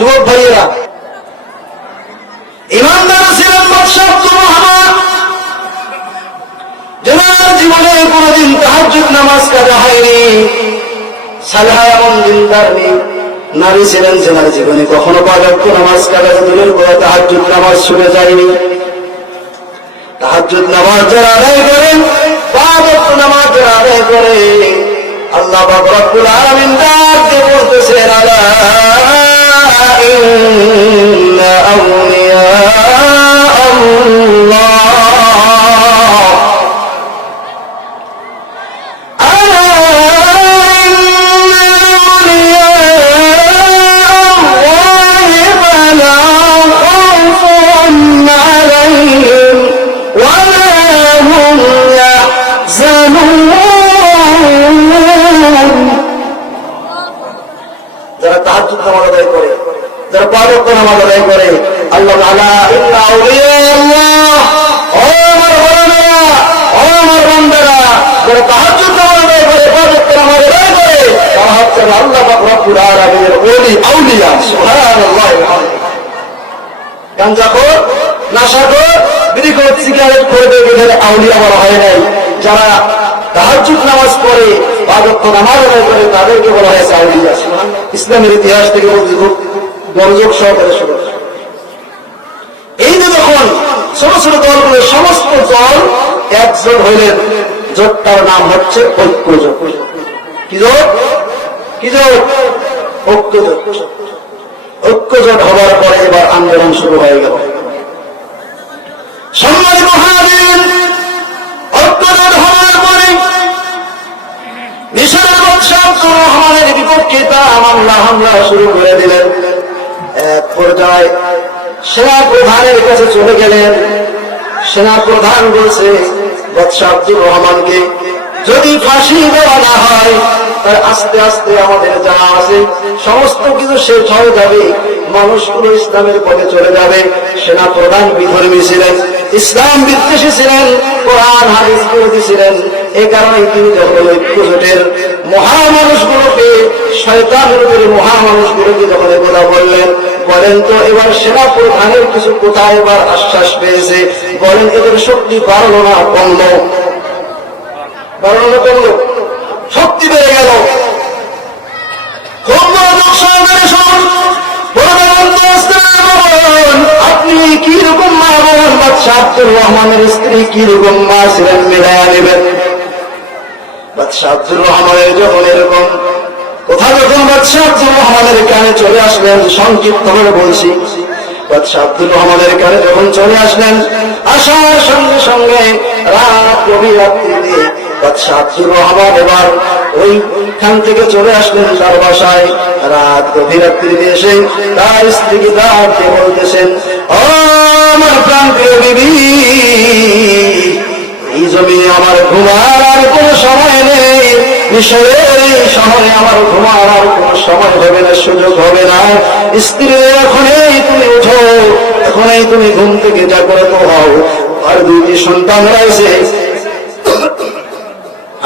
যুবক ভাইয়েরা, ইমানদার ছিলেন বাদশাহ আব্দুর রহমান, যার জীবনে কোনদিন তাহাজ্জুদ নামাজ কাজা হয়নি। সালেহা এমন দিনদার নারী ছিলেন, যে নারী জীবনে কখনো 5 ওয়াক্ত নামাজ কাজা দূরের কথা তাহাজ্জুদ নামাজ ছুটে যায়নি। তাহাজ্জুদ নামাজ যারা আদায় করেন, 5 ওয়াক্ত নামাজ যারা আদায় করে, আল্লাহ পাক রব্বুল আলামিন ডাক দিয়ে বলতেছেন, আলা ইন্না আউলিয়া আল্লাহ আল্লাহ তাআলা ইন্না আউলিয়া আল্লাহ, ও আমার বান্দারা, ও আমার বান্দারা, যারা তাহাজ্জুদ নামাজ আদায় করে, 5 ওয়াক্ত নামাজ আদায় করে, তারা হচ্ছে আল্লাহ পাক রব্বুল আলামিনের ওলি আউলিয়া। সুবহানাল্লাহ। গাঞ্জাখোর, নেশাখোর, বিড়িখোর, সিগারেট খোরদের আউলিয়া বলা হয় নাই। যারা তাহাজ্জুদ নামাজ পড়ে, 5 ওয়াক্ত নামাজ আদায় করে, তাদেরকে বলা হয়েছে আউলিয়া। ইসলামের ইতিহাস থেকে মনোযোগ সহকারে শুরু। এই যে যখন ছোট ছোট দলগুলো, সমস্ত দল একজোট হইলেন, জোটটার নাম হচ্ছে ঐক্য জোট। কি জোট? কি জোট? ঐক্য জোট। ঐক্য জোট হবার পরে এবার আন্দোলন শুরু হয়ে গেল। সম্মানিত হাজিরিন, ঐক্য জোট হওয়ার পরে মিশরের বাদশাহ আব্দুর রহমানের বিপক্ষে তারা হামলা শুরু করে দিলেন। এক পর্যায়ে সেনা প্রধানের কাছে চলে গেলেন। সেনা প্রধান বলছে, বাদশাহ আব্দুর রহমানকে যদি ফাঁসি দেওয়া না হয়, তার আস্তে আস্তে আমাদের যা আছে সমস্ত কিছু শেষ হয়ে যাবে, মানুষগুলো ইসলামের পথে চলে যাবে। সেনা প্রধান বিধর্মী ছিলেন, ইসলাম বিদ্বেষী ছিলেন, কোরআন হাদিস বিরোধী ছিলেন। এই কারণে তিনি যখন ঐক্য জোটের মহামানুষগুলোকে, শয়তানের মহামানুষগুলোকে যখন কথা বললেন, বলেন তো এবার সেনা প্রধানের কিছু কোথায় এবার আশ্বাস পেয়েছে? বলেন এদের শক্তি বাড়লো না কমলো? বাড়লো না কমলো? শক্তি বেড়ে গেল। আপনি কি রকম মা বলেন? বাদশাহ আব্দুর রহমানের স্ত্রী কি রকম মা ছিলেন, মিলাইয়া নেবেন। বাদশাহ আব্দুর রহমানের যখন এরকম কথা যখন বাদশাহ আব্দুর রহমানের কানে চলে আসলেন, সংক্ষিপ্ত করে বলছি, বাদশাহ আব্দুর রহমানের কানে যখন চলে আসলেন, আসার সঙ্গে সঙ্গে রাত গভীর রাত্রিতে বাদশাহ আব্দুর রহমান এবার ওইখান থেকে চলে আসলেন তার বাসায়। রাত গভীর রাত্রিতে এসে তার স্ত্রীকে ডাকতে বলতেছেন, ও আমার প্রাণপ্রিয় বিবি, এই জমিনে আমার ঘুমার আর কোন সময় নেই, মিশরের এই শহরে আমার ঘুমার আর কোন সময় হবে না, সুযোগ হবে না। স্ত্রী, এখনই তুমি উঠো, এখনই তুমি ঘুম থেকে জাগ্রত হও। আর 2টি সন্তান রয়েছে,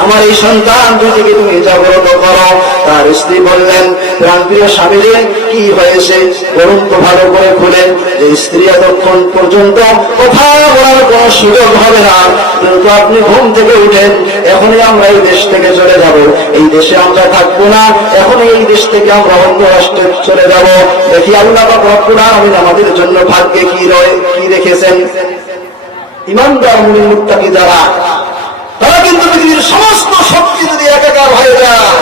আমার এই সন্তান দুটিকে তুমি জাগ্রত করো। তার স্ত্রী বললেন, প্রাণপ্রিয় স্বামীরে কি হয়েছে বলুন তো ভালো করে খুলেন। যে স্ত্রী এতক্ষণ পর্যন্ত কথা বলার কোন সুযোগ হবে না, কিন্তু আপনি ঘুম থেকে উঠেন, এখনই আমরা এই দেশ থেকে চলে যাব, এই দেশে আমরা থাকবো না, এখনই এই দেশ থেকে আমরা অন্য রাষ্ট্রে চলে যাব। দেখি আল্লাহ পাক রব্বুল আলামিন আমাদের জন্য ভাগ্যে কি রেখেছেন। ঈমানদার মুমিন মুত্তাকি যারা, তারা কিন্তু পৃথিবীর সমস্ত শক্তি যদি একাকার হয়ে যায়,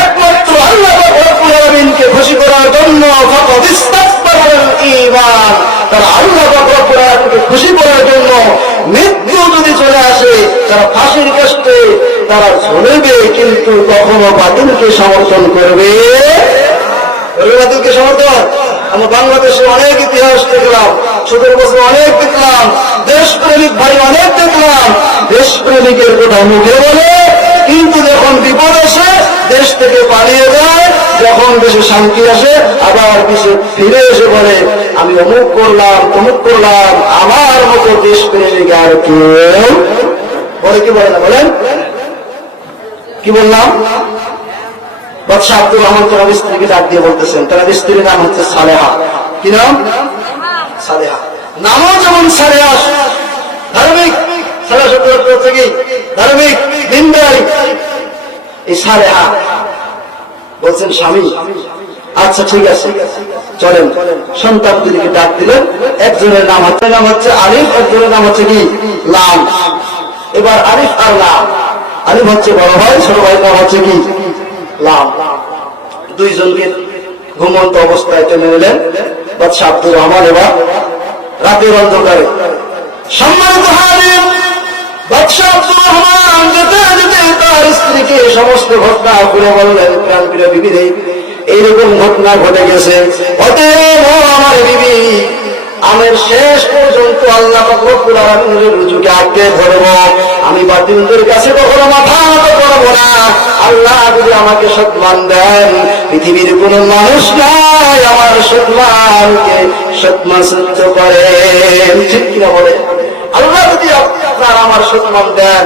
একমাত্র আল্লাহ রাব্বুল আলামিনকে খুশি করার জন্য, ফাকাদ ইস্তাকবারাল ঈমান, তারা আল্লাহ রাব্বুল আলামিনকে খুশি করার জন্য মৃত্যু যদি চলে আসে, তারা ফাঁসির কাস্টে তারা ঝুলবে, কিন্তু কখনো বাতিলকে সমর্থন করবে। বাতিলকে সমর্থন আমরা বাংলাদেশে অনেক ইতিহাস দেখলাম, 17 বছর অনেক দেখলাম, দেশপ্রেমিক ভাই অনেক দেখলাম। দেশপ্রেমিকের কথা মুখে বলে, কিন্তু যখন বিপদ আসে দেশ থেকে পালিয়ে যায়, যখন দেশে শান্তি আসে আবার দেশে ফিরে এসে বলে আমি অমুক করলাম তমুক করলাম। আমার মতো দেশপ্রেমিক আর কেউ বলে কি বলে না? বলেন কি বললাম? বাদশাহ আব্দুর রহমান তার স্ত্রীকে ডাক দিয়ে বলতেছেন, তার স্ত্রীর নাম হচ্ছে সালেহা। কি নাম? সালেহা। নামও যেমন সালেহা, ধার্মিক, সালেহা শব্দ হচ্ছে কি ধার্মিক, দিনদারি। এই সালেহা বলছেন স্বামী, আচ্ছা ঠিক আছে চলেন। সন্তান দিদিকে ডাক দিলেন। একজনের নাম হচ্ছে আলিফ, একজনের নাম হচ্ছে কি লাম। এবার আলিফ আর লাম, আলিফ হচ্ছে বড় ভাই, ছোট ভাই নাম হচ্ছে কি লাম। দুইজনকে ঘুমন্ত অবস্থায় টেনে নিলেন বাদশাহ আব্দুর রহমান। এবার রাতের অন্ধকারে সম্মানিত হাজির, বাদশাহ আব্দুর রহমান যেতে যেতে তার স্ত্রীকে সমস্ত ঘটনা খুলে বললেন, প্রাণপ্রিয় বিবি রে, এইরকম ঘটনা ঘটে গেছে, অতএব আমার বিবি, আমের শেষ পর্যন্ত আল্লাহ পাক রব্বুল আলামিনের রুজুকে আঁকড়ে ধরব। আমি বাতিলদের কাছে কখনো মাথা নত করব না। আল্লাহ যদি আমাকে সম্মান দেন, পৃথিবীর কোন মানুষ নাই আমার সম্মানকে সম্মানিত করেন। ঠিক কিনা বলে? আল্লাহ যদি আপনার আমার সম্মান দেন,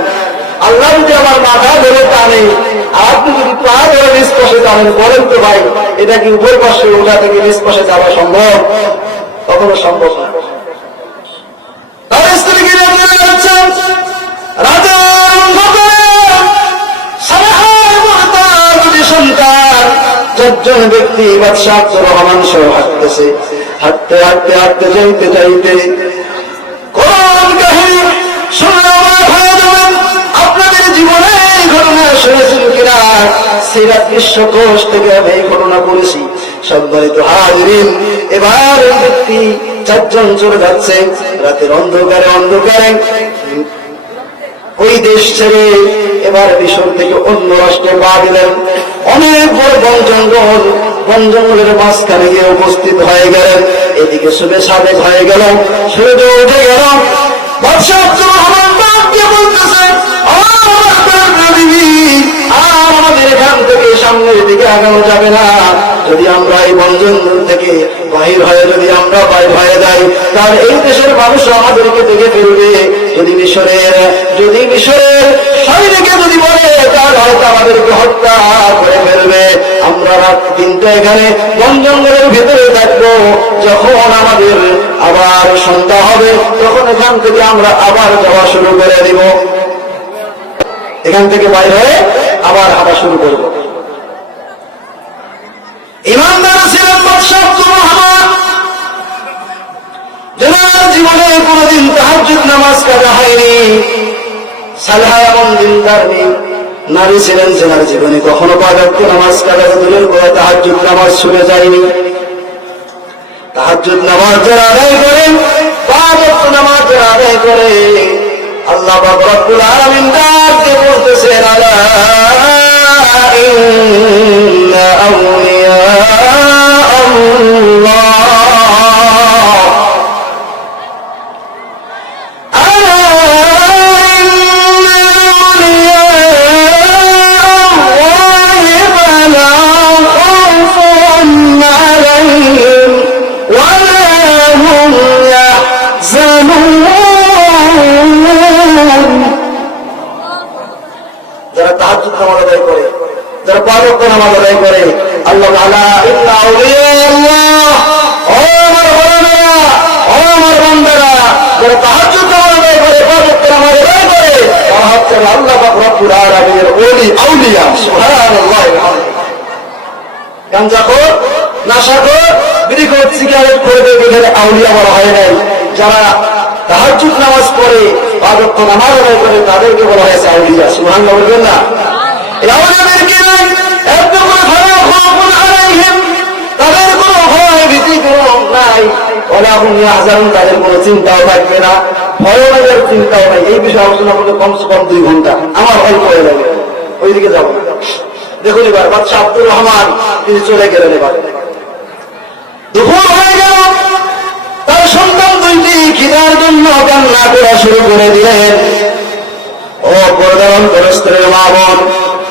আল্লাহ যদি আমার মাথা ধরে টানে, আপনি যদি পা ধরে নিজ পাশে টানেন, বলেন তো ভাই, এটা কি উপর পাশে ওঠা থেকে নিজ পাশে যাওয়া সম্ভব? কখনো সম্ভব না। তার স্ত্রীকে সন্তান, চারজন ব্যক্তি বাদশাহ আব্দুর রহমান সহ হাঁটতেছে। হাঁটতে হাঁটতে হাঁটতে যাইতে যাইতে কোরআন কাহিনী শুনলে আমার হয়ে যাবেন। আপনাদের জীবনে এই ঘটনা শুনেছেন কিনা? সিরাত বিশ্বকোষ থেকে আমি এই ঘটনা পড়েছি। সম্মানিত হাজিরিন, এবার এই ব্যক্তি চারজন চলে যাচ্ছে রাতের অন্ধকারে অন্ধকারে ওই দেশ ছেড়ে। এবার মিশর থেকে অন্য রাষ্ট্রে পা দিলেন। অনেক বড় বন জঙ্গল, বন জঙ্গলের মাঝখানে গিয়ে উপস্থিত হয়ে গেলেন। এদিকে শুনে সাবেক হয়ে গেল, সূর্য উঠে গেল। বাদশাহ আব্দুর রহমান ডাক দিয়ে বলতেছে, আর আমাদের এখান থেকে সামনের দিকে আগানো যাবে না। যদি আমরা এই বন জঙ্গল থেকে বাহির হয়ে যদি আমরা বাইর হয়ে যাই, তার এই দেশের মানুষ আমাদেরকে দেখে ফেলবে। যদি মিশরের সৈনিকে যদি বলে, তার হয়তো আমাদেরকে হত্যা করে ফেলবে। আমরা রাত 3টা এখানে বন জঙ্গলের ভিতরে থাকবো। যখন আমাদের আবার সন্ধ্যা হবে, তখন এখান থেকে আমরা আবার যাওয়া শুরু করে দিব। এখান থেকে বাইরে হয়ে আবার হাঁটা শুরু করব। ইমানদার ছিলেন বাদশাহ আব্দুর রহমান, যার জীবনে কোনদিন তাহাজ্জুদ নামাজ কাজা হয়নি। সালেহা এমন দিনদার নারী ছিলেন, যার জীবনে কখনো 5 ওয়াক্ত নামাজ কাজা দূরের করে তাহাজ্জুদ নামাজ ছুটে যায়নি। তাহাজ্জুদ নামাজ যারা আদায় করে, 5 ওয়াক্ত নামাজ যারা আদায় করে, আল্লাহ পাক রব্বুল আলামিন ডাকতে বলতেছেন, আলা ইন্না আউলিয়া আল্লাহ, যারা তাহাজ্জুদ নামাজ আদায় করে, যারা 5 ওয়াক্ত নামাজ আদায় করে, আল্লাহ আলা ইন্না আউলিয়া আল্লাহ, ও আমার বান্দারা, ও আমার বান্দারা, যারা তাহাজ্জুদ নামাজ আদায় করে, 5 ওয়াক্ত নামাজ আদায় করে, তারা হচ্ছে আল্লাহ পাক রব্বুল আলামিনের ওলি আউলিয়া। সুবহানাল্লাহ। গাঞ্জাখোর, নেশাখোর, বিড়িখোর, সিগারেট খোরদের এখানে আউলিয়া বলা হয় নাই। যারা তাহাজ্জুদ নামাজ পড়ে, 5 ওয়াক্ত নামাজ আদায় করে, তাদেরকে বলা হয়েছে আউলিয়া। সুবহানাল্লাহ বলবেন না? এই আউলিয়াদের কি নাই? একদম খাওয়া আলাইহিম, তাদের কোনো ভয় ভীতি কোনো নাই। ওলা হুম ইয়াহজানুন, তাদের কোনো চিন্তাও থাকবে না, ভয়ও লাগার চিন্তাও নাই। এই বিষয়ে আলোচনা করলে কমসে কম 2 ঘন্টা, আমার অল্প হয়ে যাবে, ওইদিকে যাবো। দেখুন এবার বাদশাহ আব্দুর রহমান তিনি চলে গেলেন। এবার দুপুর হয়ে গেল, তার সন্তান 2টি খিদার জন্য কান্না করা শুরু করে দিলেন। ও পর্দার অন্তরস্থের মা বোন,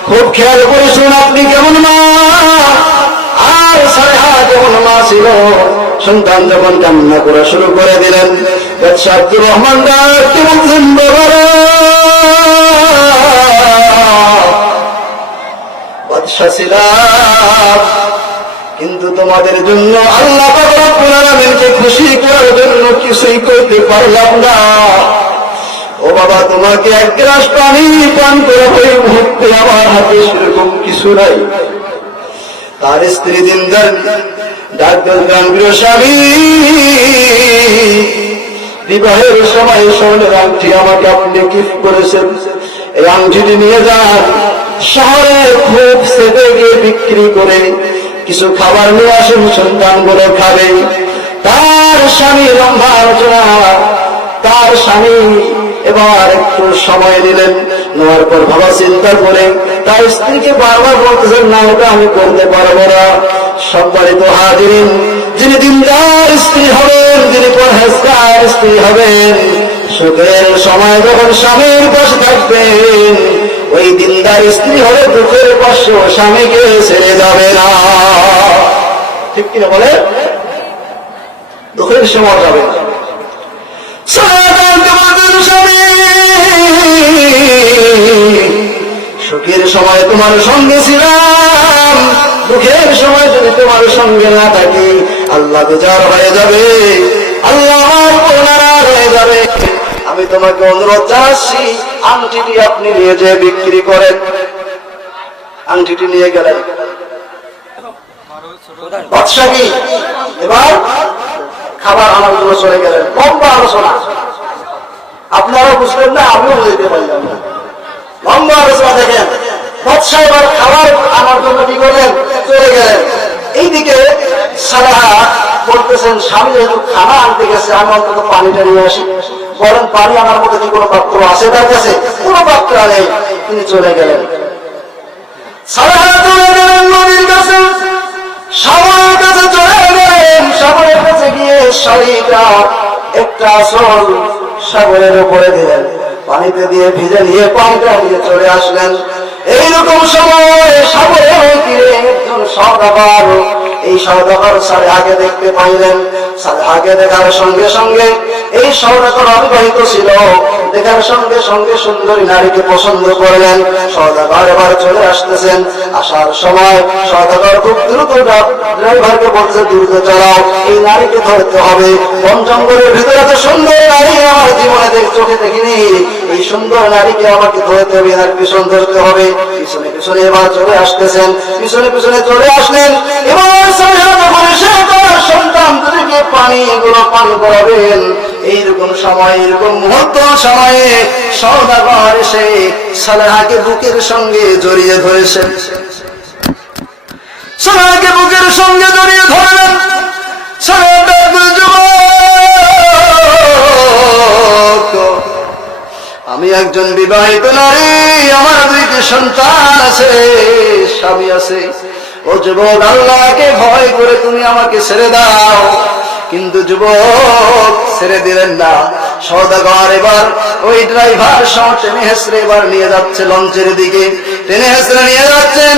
খুব খেয়াল করে শুন, আপনি কেমন মা আর সালেহা কেমন মা ছিল। সন্তান যখন কান্না করা শুরু করে দিলেন, বাদশাহ আব্দুর রহমান ডাকতে বলছেন, বাবারা বাদশা ছিলাম, কিন্তু তোমাদের জন্য আল্লাহ পাক রব্বুল আলামিনকে খুশি করার জন্য কিছুই করতে পারলাম না। ও বাবা, তোমাকে এক গ্লাস পানি পান করে ওই মুহূর্তে আমার হাতে সেরকম কিছু নাই। তার স্ত্রী দিনদার ডাক দিলেন, প্রিয় স্বামী, বিবাহের সময় স্বর্ণের আংটি আমাকে আপনি গিফট করেছেন, এই আংটিটি নিয়ে যান, শহরে খুব সেটে গিয়ে বিক্রি করে কিছু খাবার নিয়ে আসেন, সন্তানগুলো খাবে। তার স্বামী লম্বা আলোচনা, তার স্বামী এবার একটু সময় নিলেন, নেওয়ার পর ভাবা চিন্তা করে তার স্ত্রীকে বারবার বলতেছেন, না ওটা আমি করতে পারবো না। সম্মানিত হাজিরিন, যিনি দিনদার স্ত্রী হবেন, যিনি পরহেজগার স্ত্রী হবেন, সুখের সময় যখন স্বামীর পাশে থাকবেন, ওই দিনদার স্ত্রী হলে দুঃখের পাশে স্বামীকে ছেড়ে যাবে না। ঠিক কিনা বলে? দুঃখের সময় যাবে না। সুখের সময় তোমার সঙ্গে ছিলাম, দুঃখের সময় যদি তোমার সঙ্গে না থাকি আল্লাহ বেজার হয়ে যাবে, আল্লাহ নারাজ হয়ে যাবে। আমি তোমাকে অনুরোধ জানাচ্ছি, আংটিটি আপনি নিয়ে যে বিক্রি করেন। আংটিটি নিয়ে গেলেন বাদশা। কি এবার খাবার আনার জন্য চলে গেলেন। লম্বা আলোচনা, আপনারা বুঝলেন না, আমিও বুঝতে পারলাম না। লম্বা আলোচনা দেখেন, বাদশা এবার খাবার আনার জন্য কি করলেন, চলে গেলেন। এইদিকে সালাহা বলতেছেন, স্বামী যেহেতু খানা আনতে গেছে, আমি অন্তত পানিটা নিয়ে আসি। বলেন, পানি আনার মধ্যে কি কোনো পাত্র আছে তার কাছে? কোনো পাত্র নেই। তিনি চলে গেলেন। সালাহা চলে গেলেন নদীর কাছে, সাগরের কাছে চলে গেলেন। সাগরের কাছে গিয়ে শাড়িটা একটা আসল সাগরের উপরে দিলেন, পানিতে দিয়ে ভিজে নিয়ে পানিটা নিয়ে চলে আসলেন। এইরকম সময় সাগরের তীরে একজন সওদাগর, এই সওদাগর সালেহাকে দেখতে পাইলেন। সালেহাকে দেখার সঙ্গে সঙ্গে এই সওদাগর অবিবাহিত ছিল, দেখার সঙ্গে সঙ্গে সুন্দরী নারীকে পছন্দ করলেন। সওদাগর এবার চলে আসতেছেন। আসার সময় সওদাগর খুব দ্রুত ড্রাইভারকে বলছে, দ্রুত চালাও, এই নারীকে ধরতে হবে। বন জঙ্গলের ভিতরে এত সুন্দর নারী আমার জীবনে চোখে দেখিনি, এই সুন্দর নারীকে আমাকে ধরতে হবে, এনার পিছন ধরতে হবে। পিছনে পিছনে এবার চলে আসতেছেন, পিছনে পিছনে চলে আসলেন। এবার সন্তান দুটিকে পানি এগুলো পান করাবেন। এইরকম সময়, এরকম মুহূর্ত সময়ে সওদাগর এসে সালেহাকে বুকের সঙ্গে জড়িয়ে ধরেছেন। সালেহাকে বুকের সঙ্গে জড়িয়ে ধরলেন। আমি একজন বিবাহিত নারী, আমার দুইটি সন্তান আছে, স্বামী আছে। ও যুবক, আল্লাহকে ভয় করে তুমি আমাকে ছেড়ে দাও। কিন্তু যুবক ছেড়ে দিলেন না। সওদাগর এবার ওই ড্রাইভার সহ টেনে হেসড়ে এবার নিয়ে যাচ্ছে লঞ্চের দিকে, টেনে হেসড়ে নিয়ে যাচ্ছেন।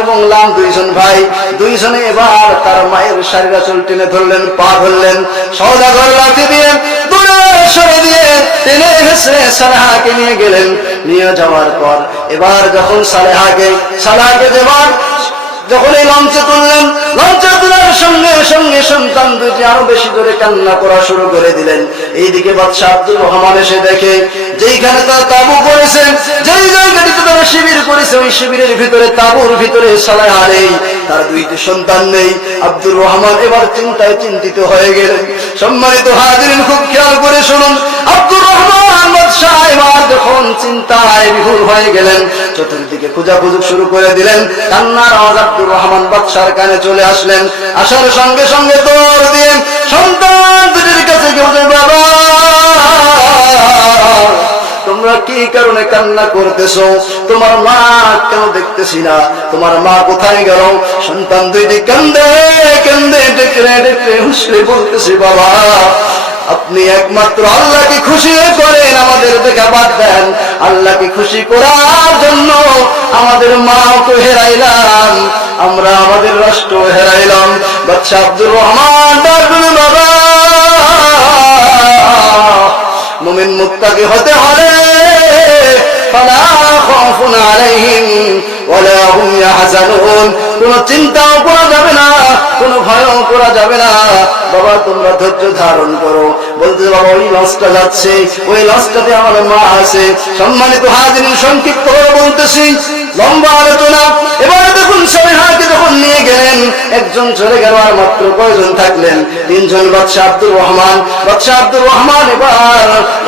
এবং লাম দুইজন ভাই, দুইজনে এবার তার মায়ের শাড়ির আঁচল টেনে ধরলেন, পা ধরলেন। সওদাগর লাঠি দিয়ে দূরে সরে দিয়ে টেনে হেসড়ে সালেহাকে নিয়ে গেলেন। নিয়ে যাওয়ার পর এবার যখন সালেহাকে যখন এই লঞ্চে তুললেন, লঞ্চে তোলার সঙ্গে সঙ্গে সন্তান দুটি আরো বেশি করে কান্না করা শুরু করে দিলেন। এইদিকে বাদশা আব্দুর রহমান এসে দেখে, যেইখানে তারা তাবু করেছে, যেই জায়গাটিতে তারা শিবির করেছে, ওই শিবিরের ভিতরে, তাবুর ভিতরে সালেহা নেই, তার দুইটি সন্তান নেই। আব্দুর রহমান এবার চিন্তায় চিন্তিত হয়ে গেলেন। সম্মানিত হাজিরিন, খুব খেয়াল করে শুনুন। আব্দুর রহমান বাদশা এবার যখন চিন্তায় বিহুল হয়ে গেলেন, চতুর্দিকে খোঁজাখুঁজি শুরু করে দিলেন। কান্নার আওয়াজ আব্দুর রহমান বাদশার কানে চলে আসলেন। আসার সঙ্গে সঙ্গে দৌড় দিয়ে সন্তান দুটির কাছে গিয়ে, বাবা তোমরা কি কারণে কান্না করতেছো? তোমার মা কেন দেখতেছি না? তোমার মা কোথায় গেল? সন্তান দুইটি কান্দে কান্দে ডেকে ডেকে হুঁশলে বলতেছে, বাবা আপনি একমাত্র আল্লাহকে খুশি করেন, আমাদের দেখা বাদ দেন। আল্লাহকে খুশি করার জন্য আমাদের মাকে হেরাইলাম, আমরা আমাদের রাষ্ট্র হেরাইলাম। বাদশা আব্দুর রহমান বললেন, বাবা মুমিন মুত্তাকি হতে হলে ফালাহ খাউফুন আলাইহিম ওয়ালা হুম ইয়াহজানুন, কোনো চিন্তাও করা যাবে না, কোনো ভয়ও করা যাবে না। বাবা তোমরা ধৈর্য ধারণ করো। বলতে বাবা ওই লঞ্চটা যাচ্ছে, ওই লঞ্চটাতে আমার মা আছে। সম্মানিত হাজিরিন, সংক্ষিপ্ত করে বলতেছি, লম্বা আলোচনা। এবারে দেখুন সবাইকে যখন নিয়ে গেলেন, একজন চলে গেল, আর মাত্র কয়জন থাকলেন? তিনজন। বাদশা আব্দুর রহমান, বাদশা আব্দুর রহমান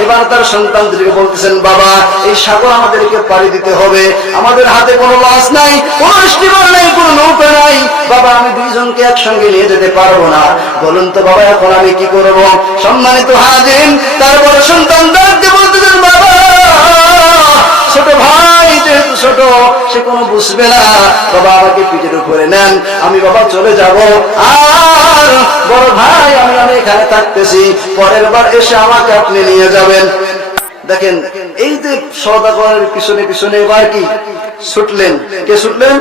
এবার তার সন্তানদেরকে বলতেছেন, বাবা এই সাগর আমাদেরকে পাড়ি দিতে হবে, আমাদের হাতে কোনো লঞ্চ নাই, কোনো স্টিমার নাই, কোনো নৌকা নাই। বাবা আমি দুইজনকে একসঙ্গে নিয়ে যেতে পারবো না, বলুন তো বাবা এখন আমি কি করব? সম্মানিত হাজিরিন, তারপর সন্তানদেরকে বলতেছেন, বাবা ছোট ভাই যেহেতু ছোট, সে কোনো বুঝবে না, বাবা আমাকে পিঠের উপরে নেন, আমি বাবা চলে যাব, আর বড় ভাই আমি এখানে থাকতেছি, পরের বার এসে আমাকে আপনি নিয়ে যাবেন। দেখেন এই যে সওদাগরের পিছনে পিছনে এবার কি ছুটলেন? কে ছুটলেন?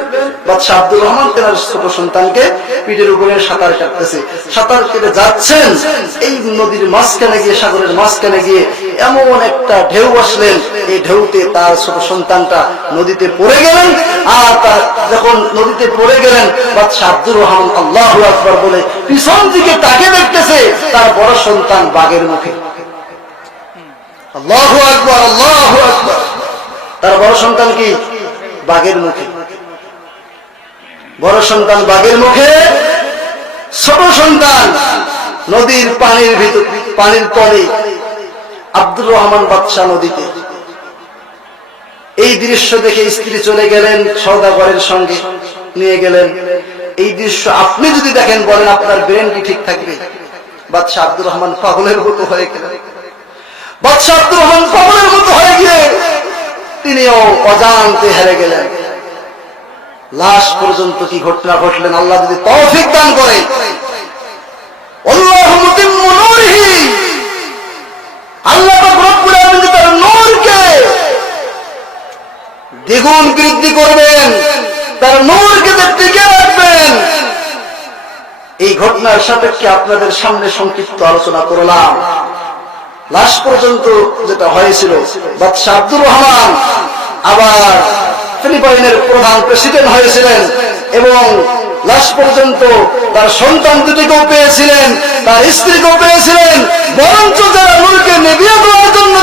বাদশা আব্দুর রহমান তেনার ছোট সন্তানকে পিঠের উপরে সাঁতার কাটতেছে। সাঁতার কেটে যাচ্ছেন, এই নদীর মাঝখানে গিয়ে, সাগরের মাঝখানে গিয়ে এমন একটা ঢেউ আসলেন, এই ঢেউতে তার ছোট সন্তানটা নদীতে পড়ে গেলেন। আর তার যখন নদীতে পড়ে গেলেন, বাদশা আব্দুর রহমান আল্লাহু আকবার বলে পিছন দিকে তাকে দেখতেছে, তার বড় সন্তান বাঘের মুখে। আল্লাহু আকবার, আল্লাহু আকবার। তার বড় সন্তান কি? বাঘের মুখে। বড় সন্তান বাঘের মুখে, ছোট সন্তান নদীর পানির ভিতর, পানির তলে। আব্দুর রহমান বাদশা নদীতে। এই দৃশ্য দেখে স্ত্রী চলে গেলেন, সওদাগরের সঙ্গে নিয়ে গেলেন। এই দৃশ্য আপনি যদি দেখেন, বলেন আপনার ব্রেন কি ঠিক থাকবে? বাদশা আব্দুর রহমান পাগলের মতো হয়ে গেলেন। বাদশা আব্দুর রহমান পাগলের মতো হয়ে গিয়ে তিনিও অজান্তে হেরে গেলেন। লাশ পর্যন্ত কি ঘটনা ঘটলেন, আল্লাহ যদি তৌফিক দান করে, আল্লাহু মুতিম্মু নূরিহি, আল্লাহ পাক রব্বুল আলামিন তার নূরকে দ্বিগুণ বৃদ্ধি করবেন, তার নূরকে টিকে রাখবেন। এই ঘটনার সাপেক্ষে আপনাদের সামনে সংক্ষিপ্ত আলোচনা করলাম। লাশ পর্যন্ত যেটা হয়েছিল, বাদশা আব্দুর রহমান আবার ফিলিপাইনের প্রধান প্রেসিডেন্ট হয়েছিলেন, এবং লাশ পর্যন্ত তার সন্তান দুটিকেও পেয়েছিলেন, তার স্ত্রীকেও পেয়েছিলেন। বরঞ্চ যারা নূরকে নিভিয়ে দেওয়ার জন্য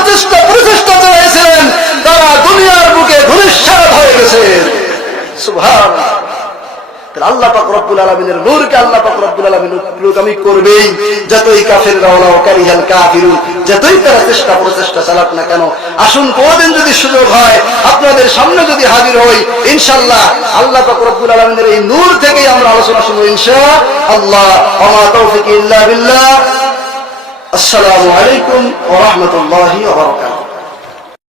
প্রচেষ্টা চালিয়েছিলেন, তারা দুনিয়ার বুকে ধূলিসাৎ হয়ে গেছেন। সুবহানাল্লাহ। আল্লাহ পাক রব্বুল আলামিনের নূরকে আল্লাহ পাক রব্বুল আলামিন উপলব্ধি করবেই, যতই কাফেররা ওয়া কারিহাল কাফিরুন, যতই তারা প্রচেষ্টা চালাক না কেন। আসুন কোনদিন যদি সুযোগ হয়, আপনাদের সামনে যদি হাজির হই, ইনশাআল্লাহ আল্লাহ পাক রব্বুল আলামিনের এই নূর থেকেই আমরা আলোচনা শুনবো ইনশাআল্লাহ। ওয়া মা তাওফিক ইল্লা বিল্লাহ। আসসালামু আলাইকুম ওয়া রাহমাতুল্লাহি ওয়া বারাকাতুহু।